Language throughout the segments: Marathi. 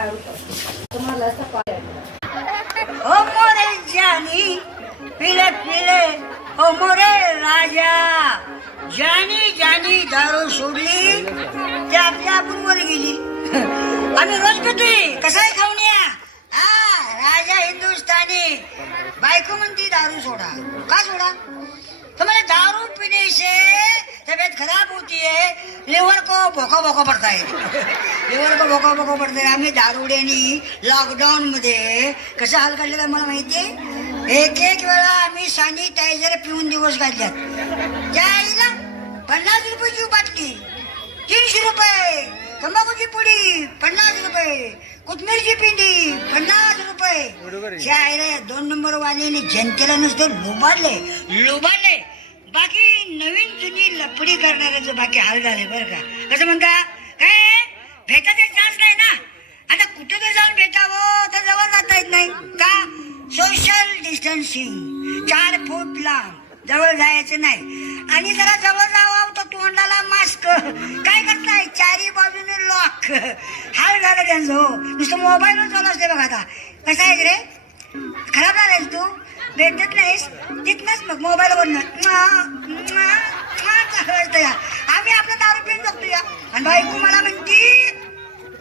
दारू तुम्हाला सकाळ ओ मोरे जानी पिले पिले ओ मोरे राजा जानी जानी दारू सोडली ते आपल्या आपण वर गेली. आम्ही रोज पितोय कसा आहे खाऊन राजा हिंदुस्तानी बायको म्हणती दारू सोडा. का सोडा? तुम्हारे दारू पीने से तबीयत खराब होती है, लिवर को भोका भोका पड़ता है. लिवर को भोका भोका पड़ता है. आम्ही दारुड्यांनी लॉकडाऊन मध्ये कसा हाल काढलेला मला माहितीये. एक एक वेळा आम्ही सॅनिटायझर पिऊन दिवस काढल्यात. त्या आईला 50 रुपयाची बाटली 300 रुपये, तंबाखूची पुडी 50 रुपये, कोथमीरची पिंडी 50 रुपये. त्या आईला 2 नंबर वाल्याने जनतेला नुसतं लुबाडले. बाकी नवीन जुनी लपडी करणाऱ्याचं बाकी हाल झाले बरं का. कसं म्हणता काय भेटायचा चान्स नाही ना. आता कुठे तर जाऊन भेटावं तर जवळ जाता येत नाही का. सोशल डिस्टन्सिंग 4 फूट लांब जवळ जायचं नाही. आणि जरा जवळ जावं तर तोंडाला मास्क. काय करताय चारी बाजूने लॉक. हाल झालं त्यांचं. हो नुसतं मोबाईलवर चालू असते बघा. आता कसं आहे रे खराब झालायस तू भेटत नाहीस तिथनच मग मोबाईलवरनं आम्ही आपलं दारू पिऊन बघतो या. आणि बायको मला म्हणती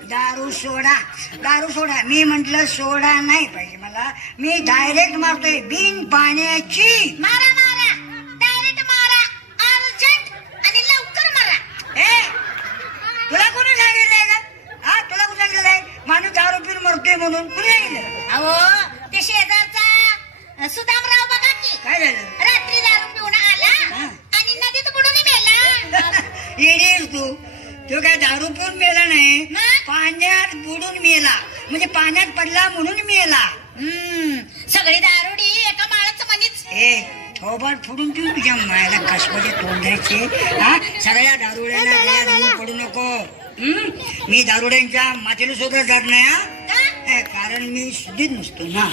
दारू सोडा. मी म्हंटल सोडा नाही पाहिजे मला. मी डायरेक्ट मारतोय बिन पाण्याची. मारा डायरेक्ट मारा, अर्जंट आणि लवकर मारा. तुला कोणी सांगितलंय का? हा तुला कोणी सांगितलंय माणूस दारू पिऊन मरतोय म्हणून? कुणी सांगितलं? अहो ते शेजारचा सुदामराव बघा की काय झालं? रात्री दारू पिऊन आला आणि नदीत बुडून मेला. येडीस तू काय दारू पिऊन मेला नाही, मग? पाण्यात बुडून मेला. म्हणजे पाण्यात पडला म्हणून मेला. सगळी दारुडी एका माळाचं मनीच. थोबाड फोडून तू तुझ्या मायाला कसमध्ये तोंडायचे. हा सगळ्या दारुड्यांना गळ्यात धरून पडू नको. मी दारुड्यांच्या मातीला सुद्धा जात नाही हा. कारण मी शुद्धीत नसतो ना.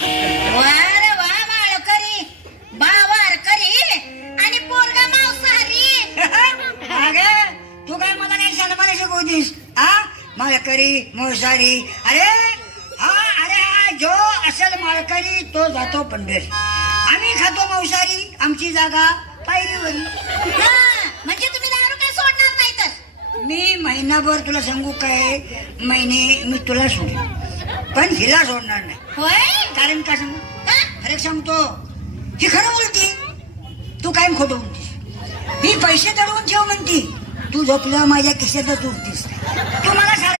वा माळकरी बावारकरी आणि पोरगा मांसाहारी. तू काय मला नाही शहाणपणा शिकवतीस हा. माळकरी मांसाहारी. अरे जो असेल माळकरी तो जातो पंढरी. आम्ही खातो मांसाहारी. आमची जागा पायरीवर. म्हणजे तुम्ही दारू काय सोडणार नाही तर? मी महिनाभर तुला सांगू काय महिने मी तुला सोडेन पण हिला सोडणार नाही. होय कारण का सांगू? अरे सांगतो ही खरं बोलती. तू काय खोटं बोलतीस. ही पैसे दडवून ठेव म्हणती. तू झोपलं माझ्या खिशातच उरतीस. तू मला